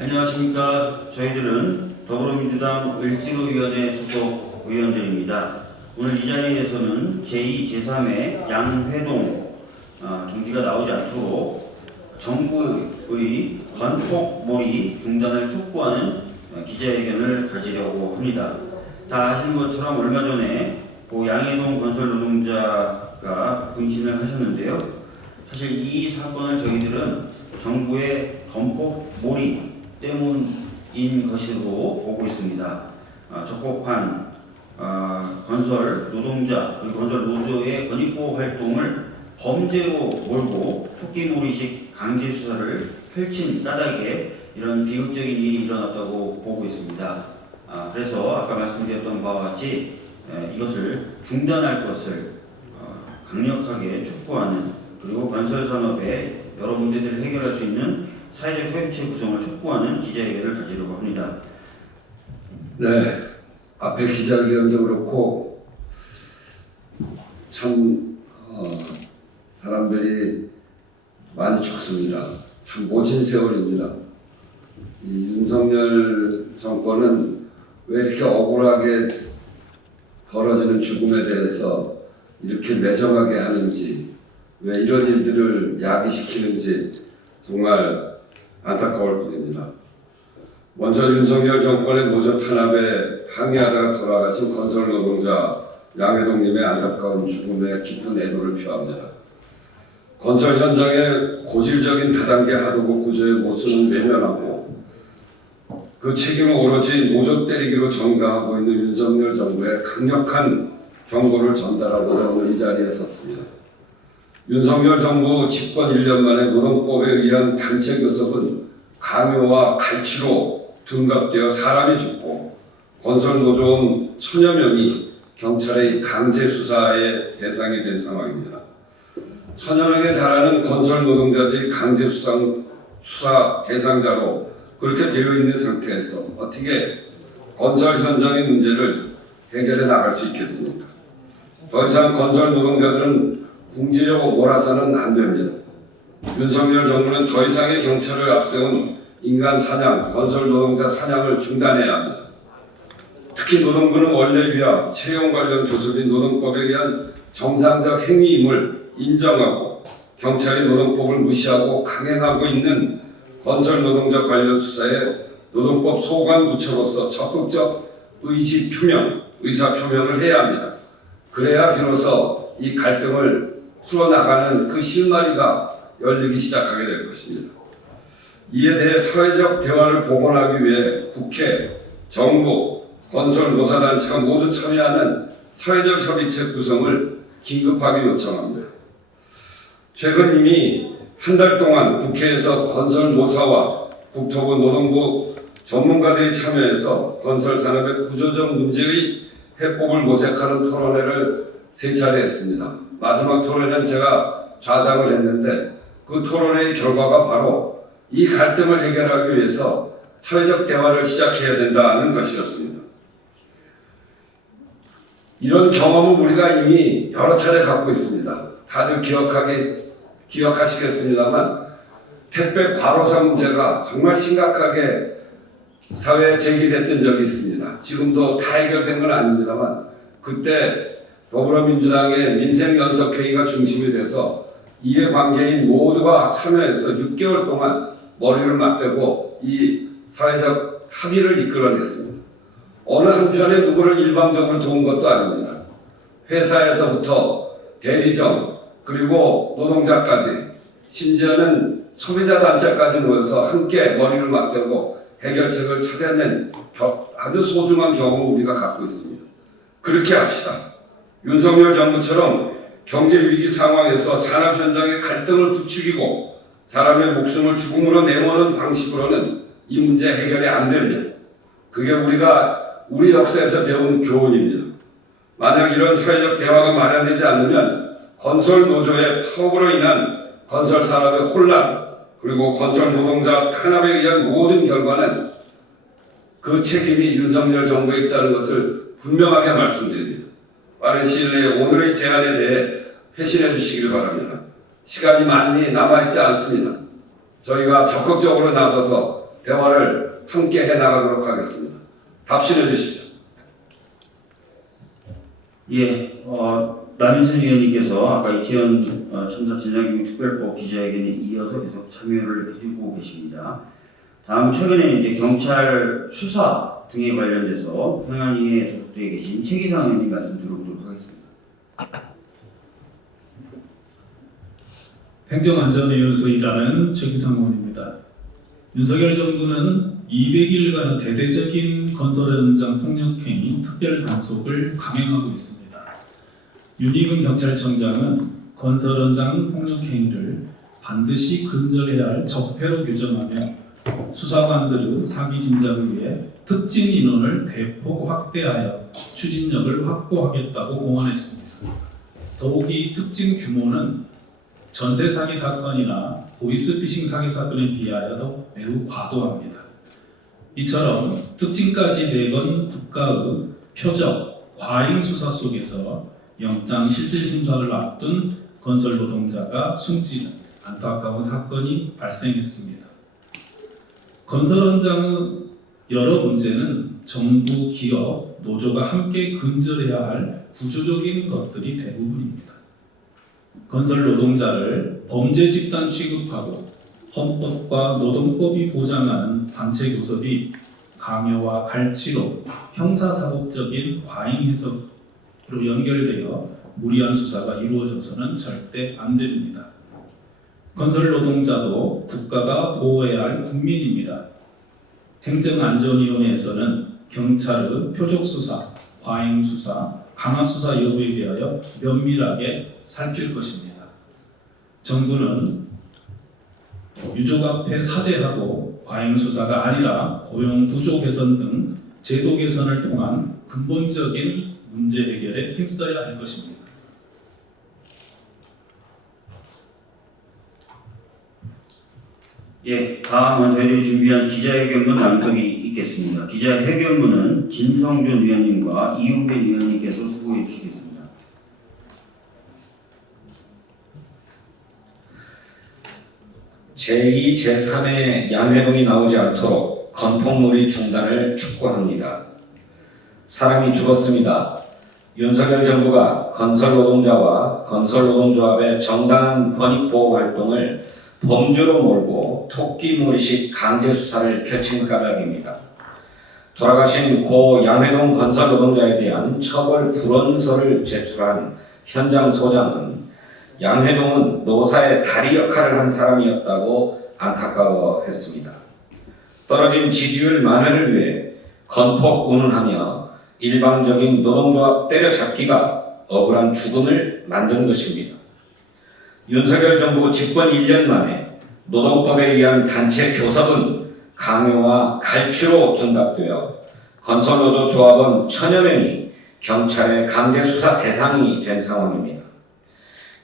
안녕하십니까. 저희들은 더불어민주당 을지로위원회 소속 의원들입니다. 오늘 이 자리에서는 제2, 제3회 양회동 동지가 나오지 않도록 정부의 관폭몰이 중단을 촉구하는 기자회견을 가지려고 합니다. 다 아시는 것처럼 얼마 전에 양회동 건설 노동자가 분신을 하셨는데요. 사실 이 사건을 저희들은 정부의 건폭몰이 때문인 것으로 보고 있습니다. 적법한 건설 노동자 그리고 건설 노조의 권익보호 활동을 범죄로 몰고 토끼몰이식 강제 수사를 펼친 까닭에 이런 비극적인 일이 일어났다고 보고 있습니다. 그래서 아까 말씀드렸던 바와 같이 이것을 중단할 것을 강력하게 촉구하는, 그리고 건설 산업의 여러 문제들을 해결할 수 있는 사회적 협의체 구성을 촉구하는 기자회견을 가지려고 합니다. 네, 앞에 기자회견도 그렇고 참 사람들이 많이 죽습니다. 참 모진 세월입니다. 이 윤석열 정권은 왜 이렇게 억울하게 벌어지는 죽음에 대해서 이렇게 매정하게 하는지, 왜 이런 일들을 야기시키는지 정말 안타까울 뿐입니다. 먼저 윤석열 정권의 노조 탄압에 항의하다가 돌아가신 건설 노동자 양회동님의 안타까운 죽음에 깊은 애도를 표합니다. 건설 현장의 고질적인 다단계 하도급 구조의 모순은 외면하고 그 책임을 오로지 노조 때리기로 전가하고 있는 윤석열 정부의 강력한 경고를 전달하고자 오늘 이 자리에 섰습니다. 윤석열 정부 집권 1년 만에 노동법에 의한 단체 교섭은 강요와 갈취로 둔갑되어 사람이 죽고 건설 노조원 1000여 명이 경찰의 강제 수사의 대상이 된 상황입니다. 1000여 명에 달하는 건설 노동자들이 강제 수사 대상자로 그렇게 되어 있는 상태에서 어떻게 건설 현장의 문제를 해결해 나갈 수 있겠습니까? 더 이상 건설 노동자들은 궁지적으로 몰아서는 안 됩니다. 윤석열 정부는 더 이상의 경찰을 앞세운 인간 사냥, 건설 노동자 사냥을 중단해야 합니다. 특히 노동부는 원래 위와 채용 관련 교섭인 노동법에 의한 정상적 행위임을 인정하고 경찰이 노동법을 무시하고 강행하고 있는 건설 노동자 관련 수사에 노동법 소관 부처로서 적극적 의사 표명을 해야 합니다. 그래야 비로소 이 갈등을 풀어나가는 그 실마리가 열리기 시작하게 될 것입니다. 이에 대해 사회적 대화를 복원하기 위해 국회, 정부, 건설 노사단체가 모두 참여하는 사회적 협의체 구성을 긴급하게 요청합니다. 최근 이미 한 달 동안 국회에서 건설 노사와 국토부 노동부 전문가들이 참여해서 건설 산업의 구조적 문제의 해법을 모색하는 토론회를 3차례 했습니다. 마지막 토론회는 제가 좌상을 했는데 그 토론회의 결과가 바로 이 갈등을 해결하기 위해서 사회적 대화를 시작해야 된다는 것이었습니다. 이런 경험은 우리가 이미 여러 차례 갖고 있습니다. 다들 기억하시겠습니다만 택배 과로사 문제가 정말 심각하게 사회에 제기됐던 적이 있습니다. 지금도 다 해결된 건 아닙니다만 그때 더불어민주당의 민생연석회의가 중심이 돼서 이해관계인 모두가 참여해서 6개월 동안 머리를 맞대고 이 사회적 합의를 이끌어냈습니다. 어느 한편에 누구를 일방적으로 도운 것도 아닙니다. 회사에서부터 대리점 그리고 노동자까지 심지어는 소비자단체까지 모여서 함께 머리를 맞대고 해결책을 찾아낸 아주 소중한 경험을 우리가 갖고 있습니다. 그렇게 합시다. 윤석열 정부처럼 경제 위기 상황에서 산업 현장의 갈등을 부추기고 사람의 목숨을 죽음으로 내모는 방식으로는 이 문제 해결이 안 됩니다. 그게 우리 역사에서 배운 교훈입니다. 만약 이런 사회적 대화가 마련되지 않으면 건설 노조의 파업으로 인한 건설 산업의 혼란 그리고 건설 노동자 탄압에 의한 모든 결과는 그 책임이 윤석열 정부에 있다는 것을 분명하게 말씀드립니다. 빠른 시일 내에 오늘의 제안에 대해 회신해 주시길 바랍니다. 시간이 많이 남아있지 않습니다. 저희가 적극적으로 나서서 대화를 함께 해나가도록 하겠습니다. 답신해 주십시오. 예, 남인순 의원님께서 아까 이태원 참사 진상규명 특별법 기자회견에 이어서 계속 참여를 해주고 계십니다. 다음 최근에 이제 경찰 수사 등에 관련돼서 평안위에 소속되어 계신 최기상 의원님 말씀 들어보도록 하겠습니다. 행정안전위원회에서 일하는 최기상 의원입니다. 윤석열 정부는 200일간의 대대적인 건설 현장 폭력행위 특별 단속을 강행하고 있습니다. 윤희근 경찰청장은 건설 현장 폭력행위를 반드시 근절해야 할 적폐로 규정하며 수사관들의 사기 진작을 위해 특진 인원을 대폭 확대하여 추진력을 확보하겠다고 공언했습니다. 더욱이 특진 규모는 전세 사기 사건이나 보이스피싱 사기 사건에 비하여도 매우 과도합니다. 이처럼 특징까지 내건 국가의 표적, 과잉 수사 속에서 영장 실질 심사를 앞둔 건설 노동자가 숨지는 안타까운 사건이 발생했습니다. 건설 현장의 여러 문제는 정부, 기업, 노조가 함께 근절해야 할 구조적인 것들이 대부분입니다. 건설 노동자를 범죄 집단 취급하고 헌법과 노동법이 보장하는 단체 교섭이 강요와 갈취로 형사사법적인 과잉 해석으로 연결되어 무리한 수사가 이루어져서는 절대 안 됩니다. 건설 노동자도 국가가 보호해야 할 국민입니다. 행정안전위원회에서는 경찰의 표적수사, 과잉수사, 강압수사 여부에 대하여 면밀하게 살필 것입니다. 정부는 유족 앞에 사죄하고 과잉수사가 아니라 고용구조 개선 등 제도 개선을 통한 근본적인 문제 해결에 힘써야 할 것입니다. 예, 다음은 저희들이 준비한 기자회견문 낭독이 있겠습니다. 기자회견문은 진성준 위원님과 이용빈 위원님께서 수고해 주시겠습니다. 제2, 제3의 양회동이 나오지 않도록 건폭놀이 중단을 촉구합니다. 사람이 죽었습니다. 윤석열 정부가 건설노동자와 건설노동조합의 정당한 권익보호 활동을 범주로 몰고 토끼몰이식 강제수사를 펼친 까닭입니다. 돌아가신 고 양회동 건설노동자에 대한 처벌 불원서를 제출한 현장 소장은 양회동은 노사의 다리 역할을 한 사람이었다고 안타까워했습니다. 떨어진 지지율 만회를 위해 건폭 운운하며 일방적인 노동조합 때려잡기가 억울한 죽음을 만든 것입니다. 윤석열 정부 집권 1년 만에 노동법에 의한 단체 교섭은 강요와 갈취로 둔갑되어 건설노조 조합원 1000여 명이 경찰의 강제수사 대상이 된 상황입니다.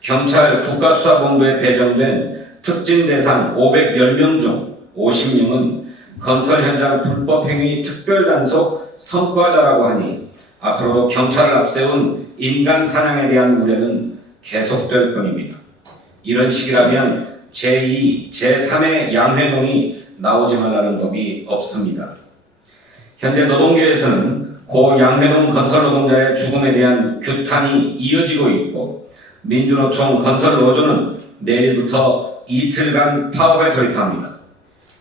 경찰 국가수사본부에 배정된 특진 대상 510명 중 50명은 건설 현장 불법행위 특별단속 성과자라고 하니 앞으로도 경찰을 앞세운 인간 사냥에 대한 우려는 계속될 뿐입니다. 이런 식이라면 제2, 제3의 양회동이 나오지 말라는 법이 없습니다. 현재 노동계에서는 고 양회동 건설노동자의 죽음에 대한 규탄이 이어지고 있고 민주노총 건설노조는 내일부터 이틀간 파업에 돌입합니다.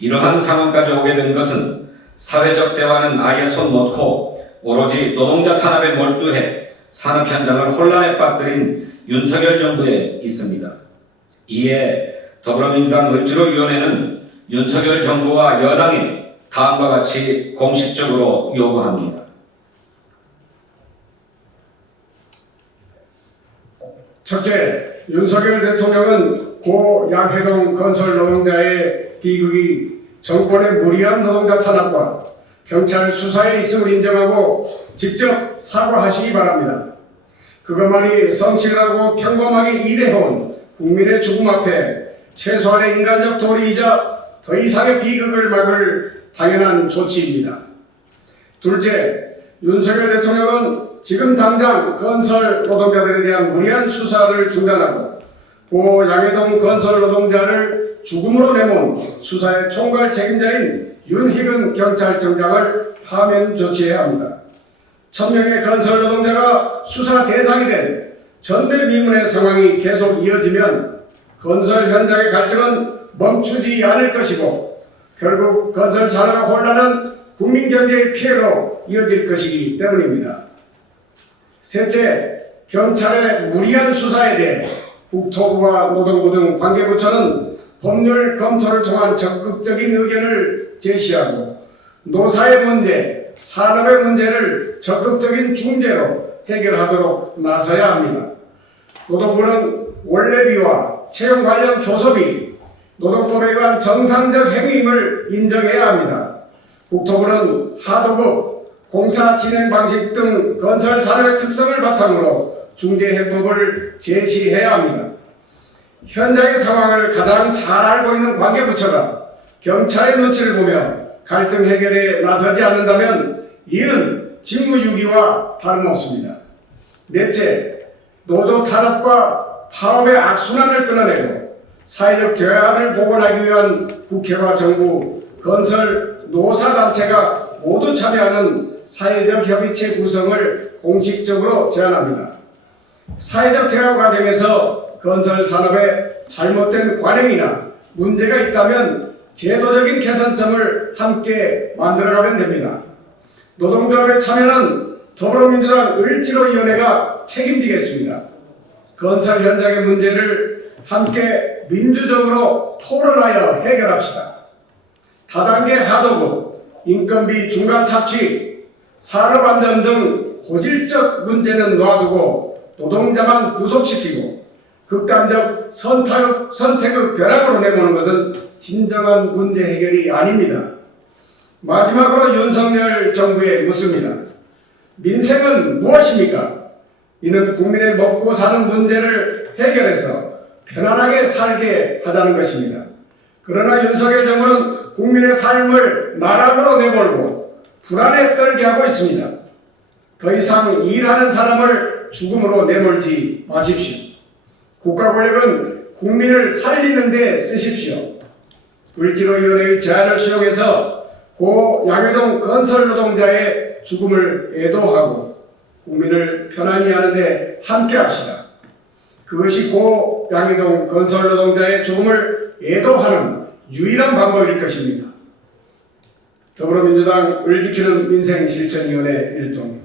이러한 상황까지 오게 된 것은 사회적 대화는 아예 손 놓고 오로지 노동자 탄압에 몰두해 산업 현장을 혼란에 빠뜨린 윤석열 정부에 있습니다. 이에 더불어민주당 을지로위원회는 윤석열 정부와 여당에 다음과 같이 공식적으로 요구합니다. 첫째, 윤석열 대통령은 고 양회동 건설 노동자의 비극이 정권의 무리한 노동자 탄압과 경찰 수사에 있음을 인정하고 직접 사과하시기 바랍니다. 그것만이 성실하고 평범하게 일해온 국민의 죽음 앞에 최소한의 인간적 도리이자 더 이상의 비극을 막을 당연한 조치입니다. 둘째, 윤석열 대통령은 지금 당장 건설 노동자들에 대한 무리한 수사를 중단하고 고 양회동 건설 노동자를 죽음으로 내몬 수사의 총괄 책임자인 윤희근 경찰청장을 파면 조치해야 합니다. 1000명의 건설 노동자가 수사 대상이 된 전대미문의 상황이 계속 이어지면 건설 현장의 갈등은 멈추지 않을 것이고 결국 건설 산업의 혼란은 국민 경제의 피해로 이어질 것이기 때문입니다. 셋째, 경찰의 무리한 수사에 대해 국토부와 노동부 등 관계부처는 법률 검토를 통한 적극적인 의견을 제시하고 노사의 문제, 산업의 문제를 적극적인 중재로 해결하도록 나서야 합니다. 노동부는 원래비와 채용 관련 교섭이 노동법에 관한 정상적 행위임을 인정해야 합니다. 국토부는 하도급, 공사 진행 방식 등 건설 산업의 특성을 바탕으로 중재 해법을 제시해야 합니다. 현장의 상황을 가장 잘 알고 있는 관계부처가 경찰의 눈치를 보며 갈등 해결에 나서지 않는다면 이는 직무유기와 다름없습니다. 넷째, 노조 탄압과 파업의 악순환을 끊어내고 사회적 대화를 복원하기 위한 국회와 정부, 건설, 노사단체가 모두 참여하는 사회적 협의체 구성을 공식적으로 제안합니다. 사회적 대화 과정에서 건설 산업에 잘못된 관행이나 문제가 있다면 제도적인 개선점을 함께 만들어가면 됩니다. 노동조합의 참여는 더불어민주당 을지로위원회가 책임지겠습니다. 건설 현장의 문제를 함께 민주적으로 토론하여 해결합시다. 다단계 하도급, 인건비 중간 착취, 산업안전 등 고질적 문제는 놔두고 노동자만 구속시키고 극단적 선택의 벼락으로 내보는 것은 진정한 문제 해결이 아닙니다. 마지막으로 윤석열 정부에 묻습니다. 민생은 무엇입니까? 이는 국민의 먹고 사는 문제를 해결해서 편안하게 살게 하자는 것입니다. 그러나 윤석열 정부는 국민의 삶을 나락으로 내몰고 불안에 떨게 하고 있습니다. 더 이상 일하는 사람을 죽음으로 내몰지 마십시오. 국가 권력은 국민을 살리는 데 쓰십시오. 을지로위원회의 제안을 수용해서 고 양회동 건설 노동자의 죽음을 애도하고 국민을 편안히 하는 데 함께합시다. 그것이 고 양회동 건설 노동자의 죽음을 애도하는 유일한 방법일 것입니다. 더불어민주당 을지키는 민생실천위원회 일동